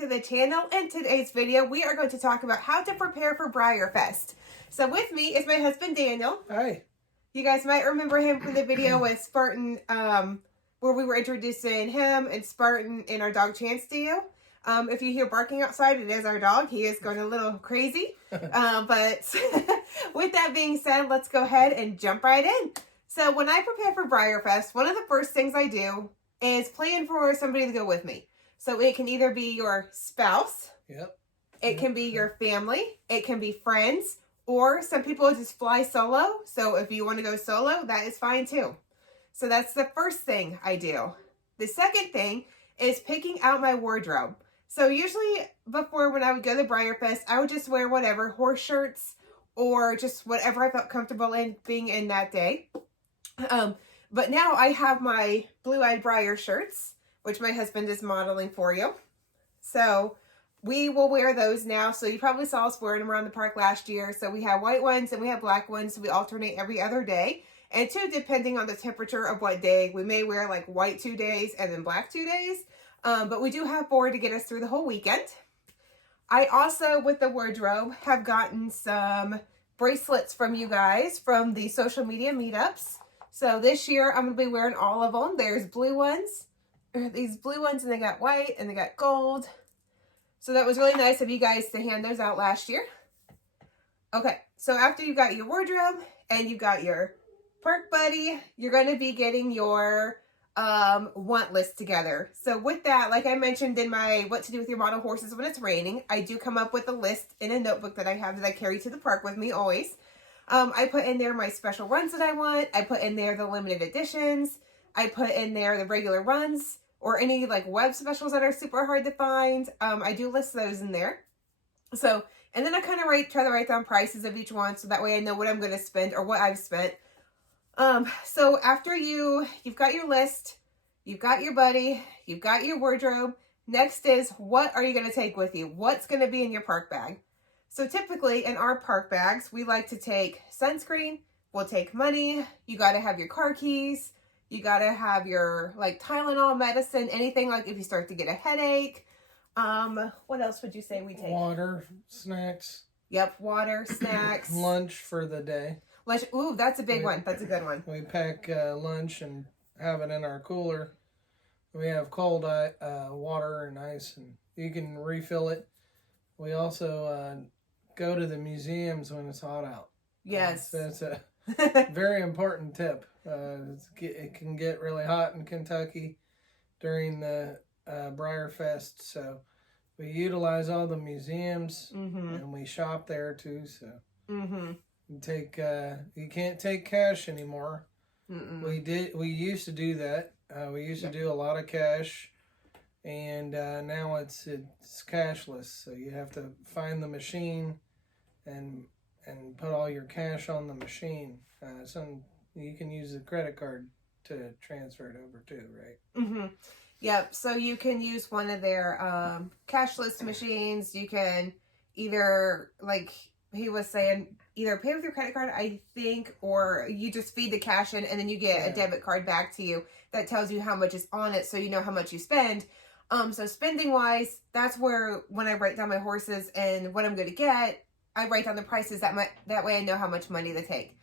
to the channel. In today's video, we are going to talk about how to prepare for Breyerfest. So with me is my husband, Daniel. Hi. You guys might remember him from the video with Spartan, where we were introducing him and Spartan in our dog Chance to you. If you hear barking outside, it is our dog. He is going a little crazy. But with that being said, let's go ahead and jump right in. So when I prepare for Breyerfest, one of the first things I do is plan for somebody to go with me. So it can either be your spouse, it can be your family, it can be friends, or some people just fly solo. So if you want to go solo, that is fine too. So that's the first thing I do. The second thing is picking out my wardrobe. So usually before, when I would go to Breyerfest, I would just wear whatever, horse shirts or just whatever I felt comfortable in being in that day. But now I have my blue-eyed Breyer shirts, which my husband is modeling for you. So we will wear those now. So you probably saw us wearing them around the park last year. So we have white ones and we have black ones. So we alternate every other day. And two, depending on the temperature of what day, we may wear like white 2 days and then black 2 days. But we do have 4 to get us through the whole weekend. I also, with the wardrobe, have gotten some bracelets from you guys from the social media meetups. So this year I'm going to be wearing all of them. There's blue ones. These blue ones, and they got white and they got gold. So that was really nice of you guys to hand those out last year. Okay, so after you've got your wardrobe and you've got your park buddy, you're going to be getting your want list together. So with that, like I mentioned in my what to do with your model horses when it's raining, I do come up with a list in a notebook that I have that I carry to the park with me always. I put in there my special runs that I want. I put in there the limited editions. I put in there the regular runs or any like web specials that are super hard to find. I do list those in there. So, and then I kind of try to write down prices of each one so that way I know what I'm going to spend or what I've spent. So after you've got your list, you've got your buddy, you've got your wardrobe. Next is, what are you going to take with you? What's going to be in your park bag? So typically in our park bags, we like to take sunscreen, we'll take money, you got to have your car keys, you got to have your like Tylenol medicine, anything like if you start to get a headache. What else would you say we take? Water, snacks. Yep, water, snacks. Lunch for the day. Lunch, ooh, that's a big one. That's a good one. We pack lunch and have it in our cooler. We have cold water and ice, and you can refill it. We also go to the museums when it's hot out. Yes. That's a very important tip. It can get really hot in Kentucky during the Breyerfest, so we utilize all the museums and we shop there too. So you can't take cash anymore. We used to do that. We used to do a lot of cash. And now it's cashless, so you have to find the machine and put all your cash on the machine. You can use a credit card to transfer it over too, right? Yep. So you can use one of their cashless machines. You can either, like he was saying, either pay with your credit card, I think, or you just feed the cash in and then you get a debit card back to you that tells you how much is on it, so you know how much you spend. So spending wise, that's where when I write down my horses and what I'm going to get, I write down the prices that way I know how much money to take.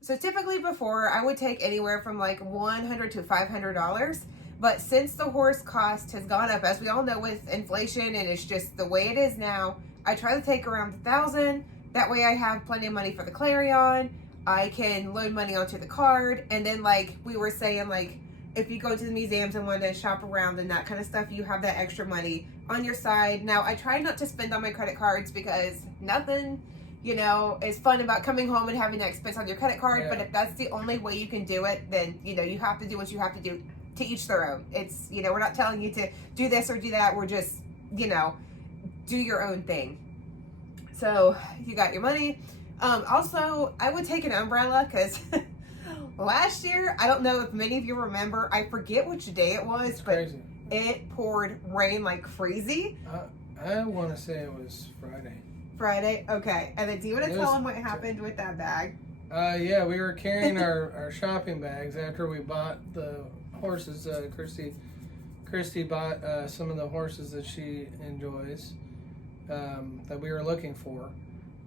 So typically before I would take anywhere from like $100 to $500, but since the horse cost has gone up, as we all know with inflation and it's just the way it is now, I try to take around $1,000. That way I have plenty of money for the Clarion. I can load money onto the card, and then like we were saying, like if you go to the museums and want to shop around and that kind of stuff, you have that extra money on your side. Now, I try not to spend on my credit cards because nothing, is fun about coming home and having that expense on your credit card. Yeah. But if that's the only way you can do it, then, you have to do what you have to do, to each their own. It's, we're not telling you to do this or do that. We're just, do your own thing. So you got your money. Also, I would take an umbrella because last year, I don't know if many of you remember, I forget which day it was, but crazy. It poured rain like crazy. I want to say it was Friday. Friday? Okay. And then do you want to tell them what happened with that bag? Yeah, we were carrying our shopping bags after we bought the horses. Christy Christy bought some of the horses that she enjoys that we were looking for,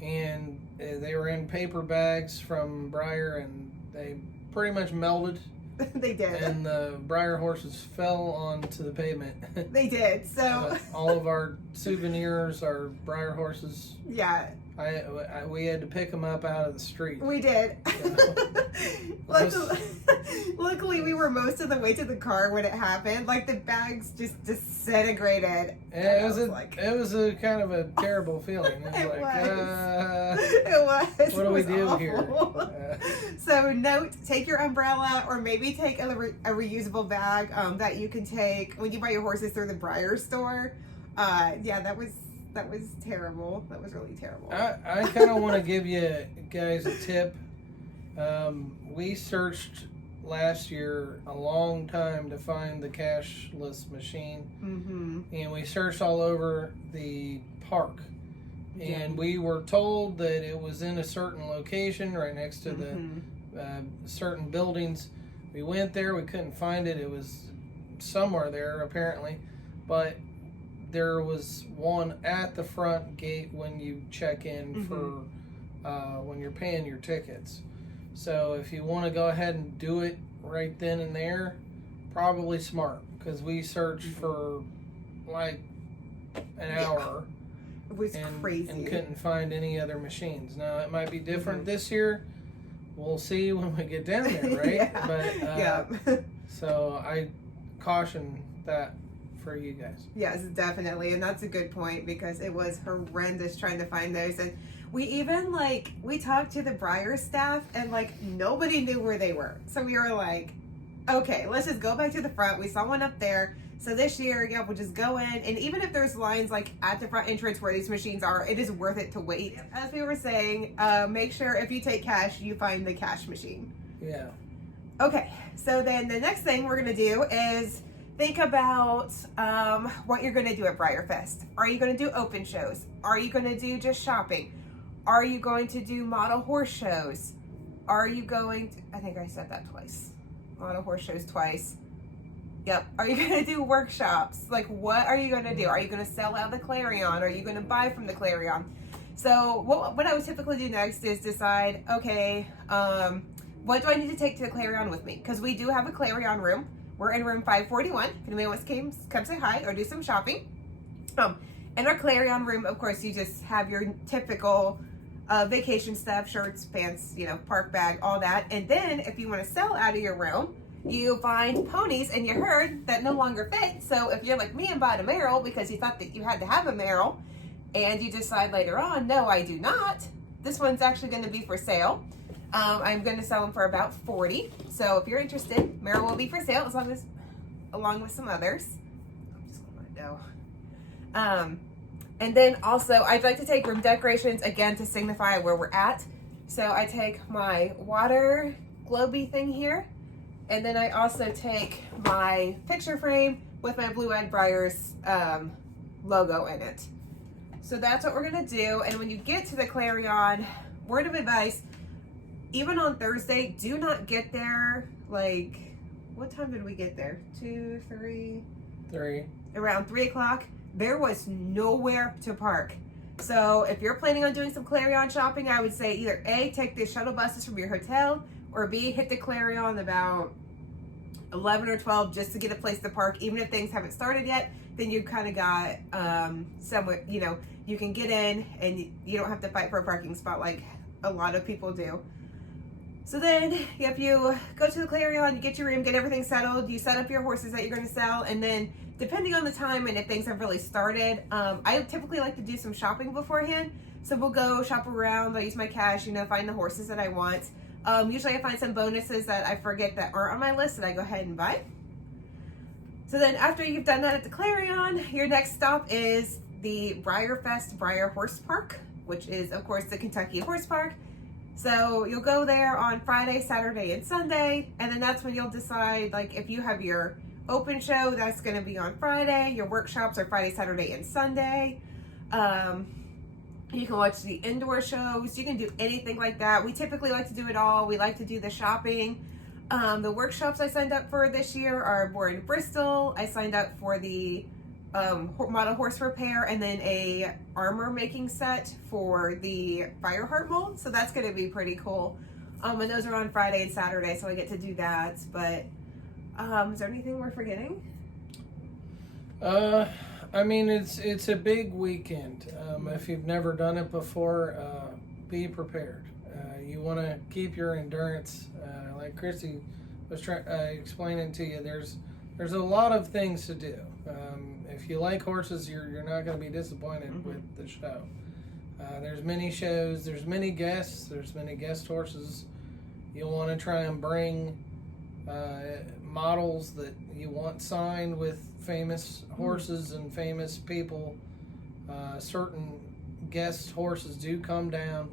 and they were in paper bags from Breyer, and they pretty much melted. They did. And the Breyer horses fell onto the pavement. They did. So all of our souvenirs, our Breyer horses. Yeah. We had to pick them up out of the street. We did. Luckily, we were most of the way to the car when it happened. Like, the bags just disintegrated. And it was a kind of a terrible feeling. It was. What do we do awful. here? So note, take your umbrella, or maybe take a reusable bag that you can take when you buy your horses through the Breyer store. Yeah, that was terrible. That was really terrible. I kind of want to give you guys a tip. We searched last year a long time to find the cashless machine. Mm-hmm. And we searched all over the park. Yeah. And we were told that it was in a certain location right next to the certain buildings. We went there, we couldn't find it. It was somewhere there apparently. But there was one at the front gate when you check in for when you're paying your tickets. So if you want to go ahead and do it right then and there, probably smart, because we searched for like an hour. It was crazy. And couldn't find any other machines. Now, it might be different this year. We'll see when we get down there, right? But so I caution that for you guys. Yes, definitely. And that's a good point, because it was horrendous trying to find those. And we even, we talked to the Breyer staff, and nobody knew where they were. So we were like, okay, let's just go back to the front. We saw one up there. So this year, we'll just go in. And even if there's lines at the front entrance where these machines are, it is worth it to wait. As we were saying, make sure if you take cash, you find the cash machine. Yeah. Okay, so then the next thing we're going to do is think about what you're going to do at Breyerfest. Are you going to do open shows? Are you going to do just shopping? Are you going to do model horse shows? Are you going to, I think I said that twice. Model horse shows twice. Yep. Are you going to do workshops? What are you going to do? Are you going to sell out the Clarion? Are you going to buy from the Clarion? So what I would typically do next is decide, okay, what do I need to take to the Clarion with me? Because we do have a Clarion room. We're in room 541. If anybody wants to come say hi or do some shopping. In our Clarion room, of course, you just have your typical vacation stuff, shirts, pants, park bag, all that. And then if you want to sell out of your room, you find ponies in your herd that no longer fit. So if you're like me and bought a Merrill because you thought that you had to have a Merrill, and you decide later on, no, I do not. This one's actually going to be for sale. I'm going to sell them for about $40. So if you're interested, Merrill will be for sale along with some others. I'm just going to let it go. And then also, I'd like to take room decorations again to signify where we're at. So I take my water globy thing here. And then I also take my picture frame with my Blue-Eyed Breyers logo in it. So that's what we're going to do. And when you get to the Clarion, word of advice, even on Thursday, do not get there, what time did we get there? 2, 3? 3. Around 3 o'clock. There was nowhere to park. So if you're planning on doing some Clarion shopping, I would say either A, take the shuttle buses from your hotel, or B, hit the Clarion about 11 or 12 just to get a place to park. Even if things haven't started yet, then you kind of got somewhere, you can get in and you don't have to fight for a parking spot like a lot of people do. So then if you go to the Clarion, you get your room, get everything settled, you set up your horses that you're going to sell, and then depending on the time and if things have really started, I typically like to do some shopping beforehand. So we'll go shop around, I'll use my cash, find the horses that I want. Usually I find some bonuses that I forget that aren't on my list that I go ahead and buy. So then after you've done that at the Clarion, your next stop is the Breyerfest Breyer Horse Park, which is of course the Kentucky Horse Park. So you'll go there on Friday, Saturday, and Sunday, and then that's when you'll decide, if you have your open show, that's going to be on Friday. Your workshops are Friday, Saturday, and Sunday. You can watch the indoor shows. You can do anything like that. We typically like to do it all. We like to do the shopping. The workshops I signed up for this year are more in Bristol. I signed up for the model horse repair and then a armor making set for the Breyerhort mold. So that's going to be pretty cool. And those are on Friday and Saturday, so I get to do that. But is there anything we're forgetting? I mean, it's a big weekend. If you've never done it before, be prepared. You want to keep your endurance. Like Christy was explaining to you, there's a lot of things to do. If you like horses, you're not going to be disappointed with the show. There's many shows, there's many guests, there's many guest horses. You'll want to try and bring models that you want signed with famous horses and famous people. Certain guest horses do come down,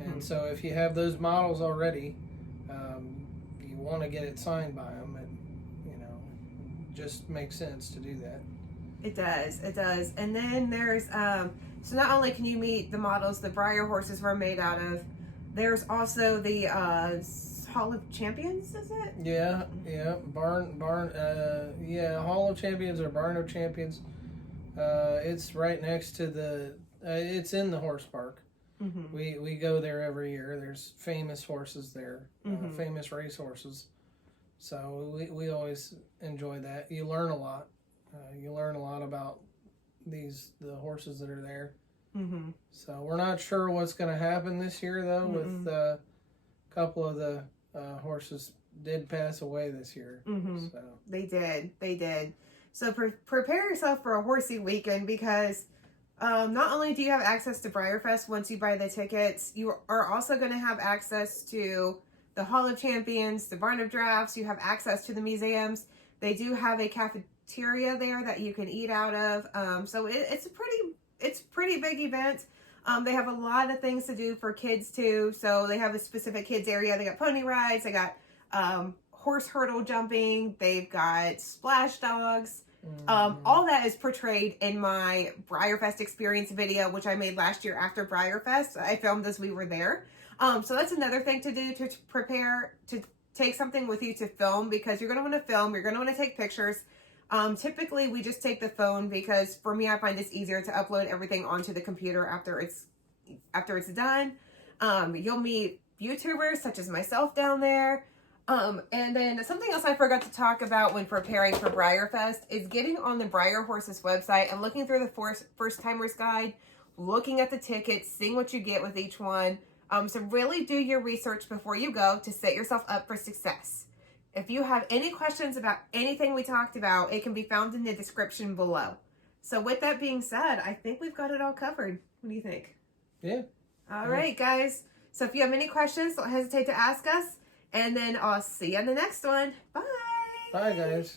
and so if you have those models already, you want to get it signed by them. It just makes sense to do that. It does. And then there's so not only can you meet the models the Breyer horses were made out of, there's also the Hall of Champions, is it? Yeah, Hall of Champions or Barn of Champions. It's right next to it's in the horse park. We go there every year. There's famous horses there, famous race horses. So we always enjoy that. You learn a lot. You learn a lot about the horses that are there. So we're not sure what's going to happen this year, though, with a couple of the horses did pass away this year. So. They did. So prepare yourself for a horsey weekend, because not only do you have access to Breyerfest once you buy the tickets, you are also going to have access to the Hall of Champions, the Barn of Drafts. You have access to the museums. They do have a cafeteria there that you can eat out of. So it's a pretty big event. They have a lot of things to do for kids too. So they have a specific kids area. They got pony rides. They got horse hurdle jumping. They've got splash dogs. All that is portrayed in my Breyerfest experience video, which I made last year after Breyerfest. I filmed as we were there. So that's another thing to do, to prepare, to take something with you to film, because you're going to want to film. You're going to want to take pictures. Typically we just take the phone, because for me, I find it's easier to upload everything onto the computer after it's done. You'll meet YouTubers such as myself down there. And then something else I forgot to talk about when preparing for Breyerfest is getting on the Breyerhorses website and looking through the first timers guide, looking at the tickets, seeing what you get with each one. So really do your research before you go to set yourself up for success. If you have any questions about anything we talked about, it can be found in the description below. So with that being said, I think we've got it all covered. What do you think? Yeah. All right, guys. So if you have any questions, don't hesitate to ask us. And then I'll see you in the next one. Bye. Bye, guys.